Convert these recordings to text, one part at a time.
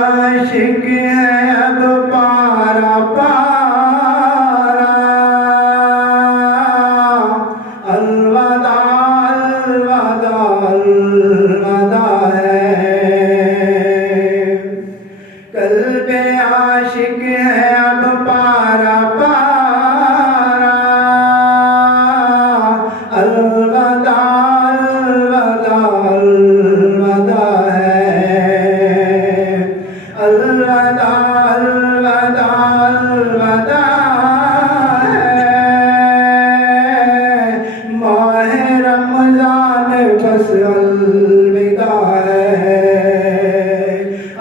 आशिक है अब पारा पारा, अलवदा अलवदा अलवदा है। कल्बे आशिक है अब पारा पारा, अलवदा अलवदा अलवदा अलवदा अलवदा अलवदा है। माह रमज़ान बस अलविदा है।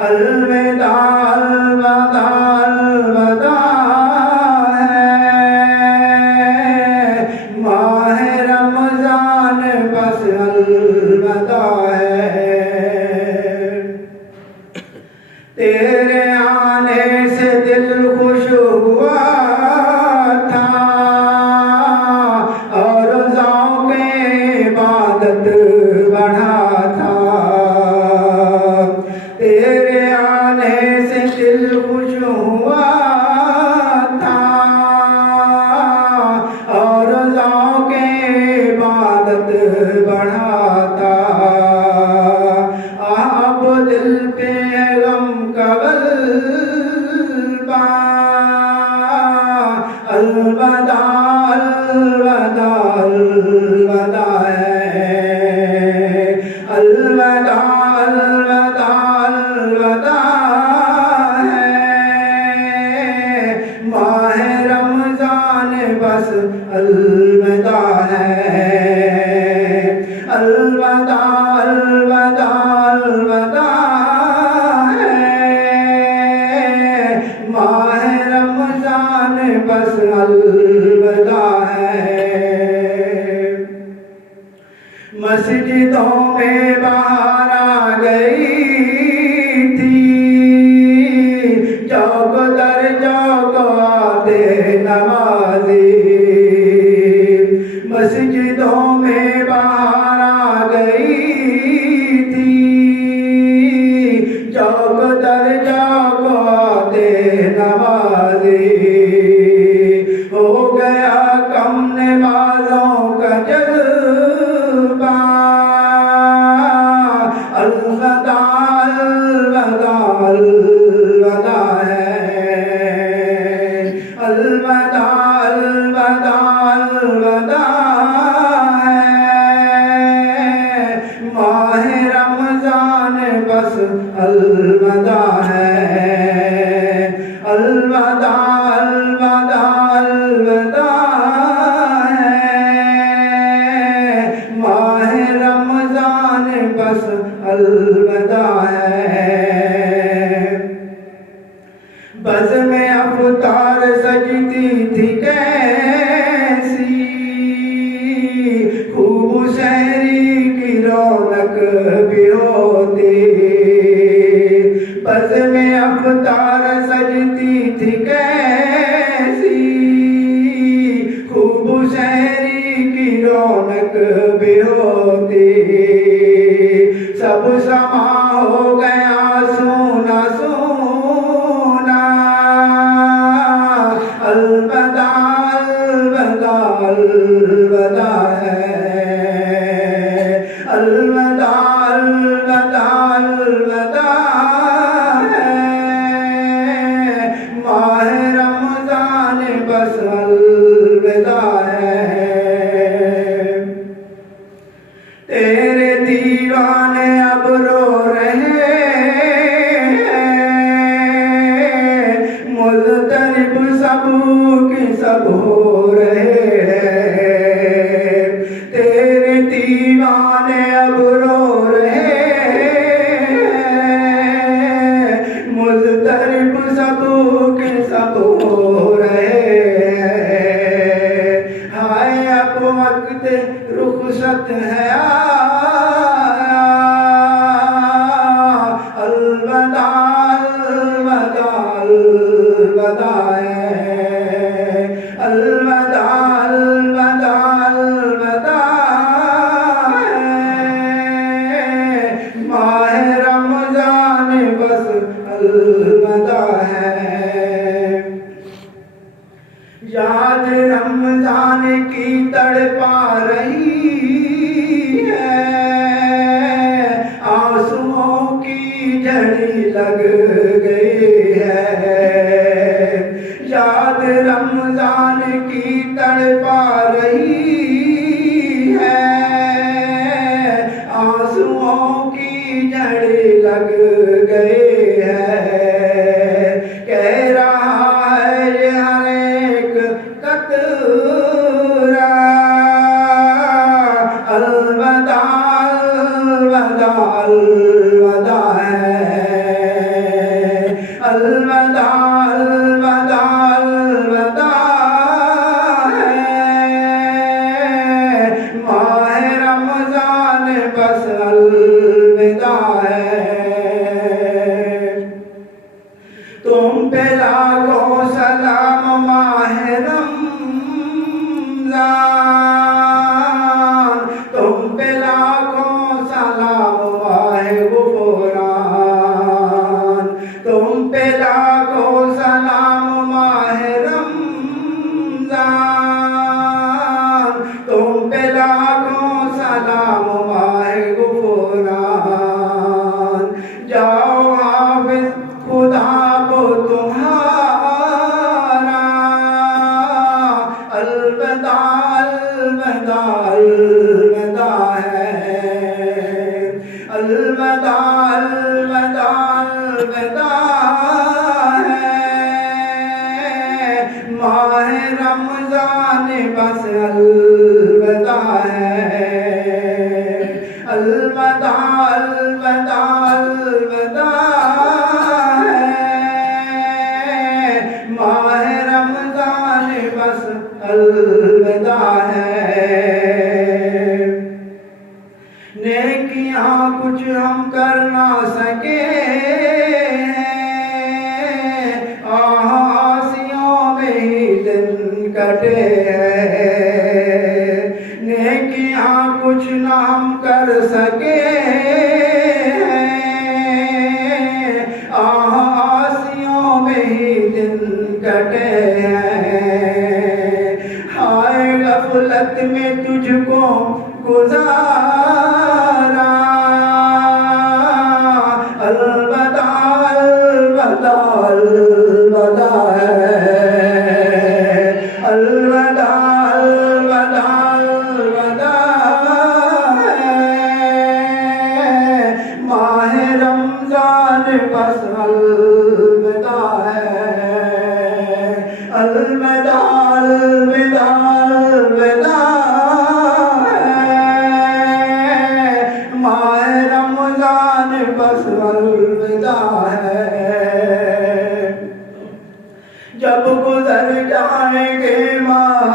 अलविदा अलवदा अलवदा है। माह रमज़ान बस अलविदा है। तेरे आने से दिल खुश हुआ था और ज़ौक़े इबादत बढ़ा था। तेरे आने से दिल खुश हुआ था और ज़ौक़े इबादत बढ़ा था। आप दिल पे अलवदा अलवदा अलवदा है। अलवदा अलवदा अलवदा है। माह रमज़ान बस अलविदा है। अलवदा अलवदा अलवदा बस अलविदा है। मस्जिदों में बाहर आ गई थी, चौक दर चौक आते नमाज़ी। मस्जिदों में बाहर आ गई थी, चौक दर चौक आते नमाज़ी। हो गया कम नमाज़ों का जज्बा, अलवदा अलवदा अलवदा है। अलवदा अलवदा अलवदा है। माह रमज़ान बस अलवदा है। अलवदा अलवदा अलवदा है। माह रमज़ान बस अलवदा है। बज़ में अफ्तार सजती थी कैसी, खूब शहरी की रौनक भी होती। बज़ में अफ्तार सजती थी कैसी, खूब शहरी की रौनक भी होती। सब समा हो गया सोना सोना, अलवदा अलवदा अलवदा है। अलवदा अलवदा अलवदा है। माह रमज़ान बस अलविदा है। तेरे दीवाने अब रो रहे हैं, मुज़तरिब सब के सब हो रहे हैं। तेरे दीवाने अब रो रहे हैं, मुज़तरिब सब के सब हो रहे हैं। हाय अब वक्त रुख़सत है, अलवदा अलवदा अलवदा है। अलवदा अलवदा अलवदा है। माह रमज़ान बस अलविदा है। याद रमजान की तड़पा रही है, आंसुओं की झड़ी लग गई है। याद रमजान की तड़पा रही है, आंसुओं की झड़ी लग गई है। कह रहा है ये हर एक कतरा अलविदा अलविदा अलविदा है। अलविदा अलविदा अलविदा है। माह रमजान बस अलविदा है। तुम पे लाखों सलाम माह रमजान, तुम पे लाखों सलाम माह गुफरान, तुम पे लाखों सलाम माह रमजान, तुम पे लाखों सलाम माह गुफरान। जाओ हाफिज खुदा को तुम्हारा अलविदा अलविदा अलविदा है। अलविदा अलविदा अलविदा है। माह रमजान बस अलविदा है। अलविदा अलविदा अलविदा माह रमजान बस अलविदा है। नेकियां कुछ हम कर ना सके, आसियों में ही दिन कटे हैं। नेकियां कुछ ना हम कर सके, आसियों में ही दिन कटे हैं। हाय गफलत में तुझको गुजारा अलविदा अलविदा अलविदा है। अलविदा अलविदा अलविदा है। माह रमजान बस अलविदा है। अलविदा अलविदा अलविदा है। माह रमजान बस अलविदा है। जब गुजर जाएंगे माह